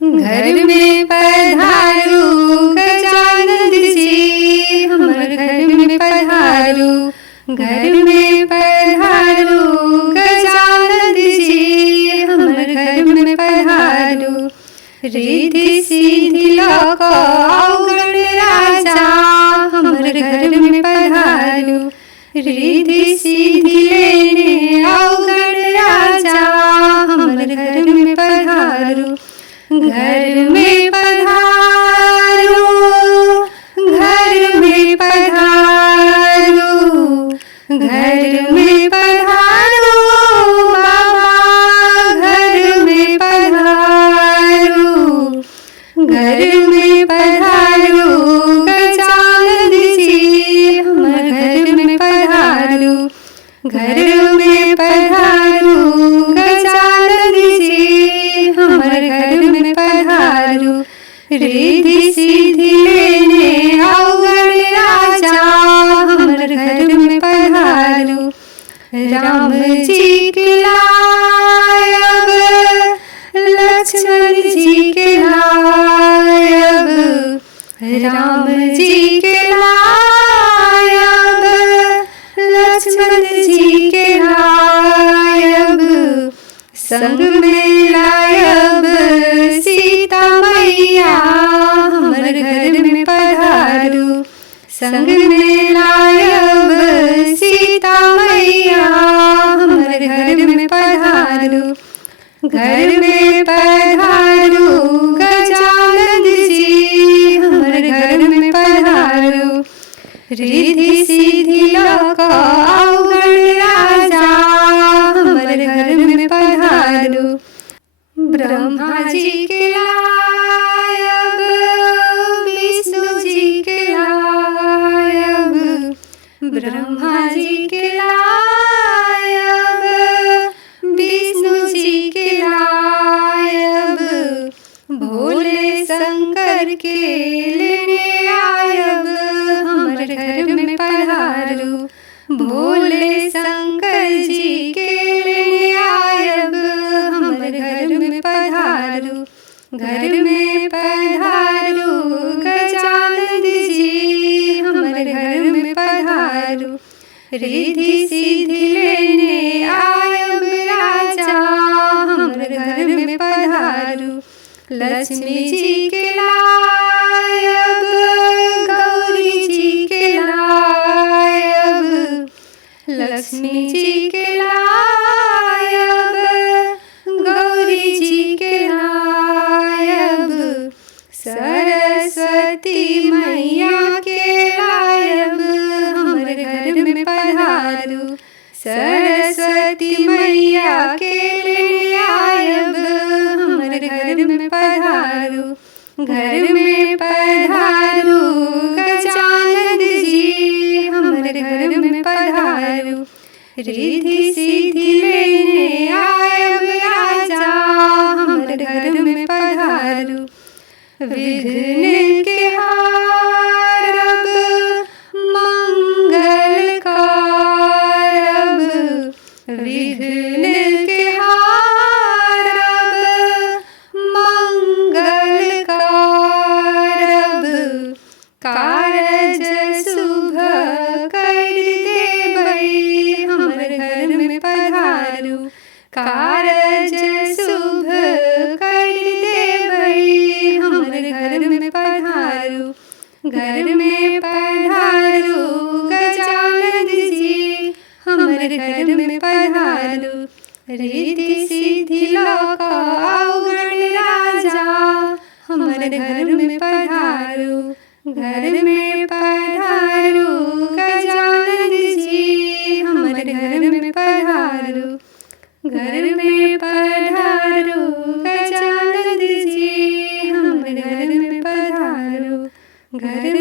घर में पधारो गजानन जी, हमर घर में पधारो, घर में पधारो गजानन जी, हमर घर में पधारो। रिद्धि सिद्धि लौक आओ गण राजा, हमर घर में पधारो। रिद्धि सिद्धि लेने आओ गण राजा, हमर घर में पधारो। घर में पधारो, घर में पधारो, घर में पधारो बाबा, घर में पधारो। घर में पधारो गजानन जी, हमर घर में पधारो। घर में पधारो गजानन जी, हमर घर में पधारो। रिद्धि सिद्धि लेने आओ गण राजा, हमर घर में पधारो। राम जी के लायब, लक्ष्मण जी के लायब, राम जी के लायब, लक्ष्मण जी के लायब। संग में लायब सीता मैया, हमर घर में पधारो। संग में लायब सीता मैया, हमर घर में पधारो। घर में पधारो गजानन जी, हमर घर में पधारो। रिद्धि सिद्धि लौक आओ गण राजा, हमर घर में पधारो। ब्रह्मा जी के लायब, विष्णु जी के लायब, ब्रह्मा जी के लायब, विष्णु जी के लायब। भोले शंकर के लेने आयब, हमर घर में पधारो। भोले शंकर जी के लेने आयब, हमर घर में पधारो। घर में पधारो गजानन जी, हमर घर में पधारो। रिद्धि सिद्धि लेने आयब राजा, हमर घर में पधारो। लक्ष्मी जी के लायब, गौरी जी के लायब, लक्ष्मी जी के लायब, गौरी जी के लायब। सरस्वती मैया के लायब, हमर घर में पधारो। सरस्वती मैया के लेने आयब, हमर घर में पधारो। घर में पधारो गजानन जी, हमर घर में पधारो। रिद्धि सिद्धि लेने आयब राजा, हमर घर में पधारो। विघ्न के हारब, मंगल कारब, विघ्न के हारब, मंगल कारब। कारज शुभ कर देबै, हमर घर में पधारो। कारज शुभ कर देबै, हमर घर में पधारो। घर में पधारो गजानन जी, हमर घर में पधारो। रिद्धि सिद्धि लौक आओ गण राजा, हमर घर में पधारो। घर में पधारो गजानन जी, हमर घर में पधारो। घर में पधारो गजानन जी, हमर घर में पधारो। घर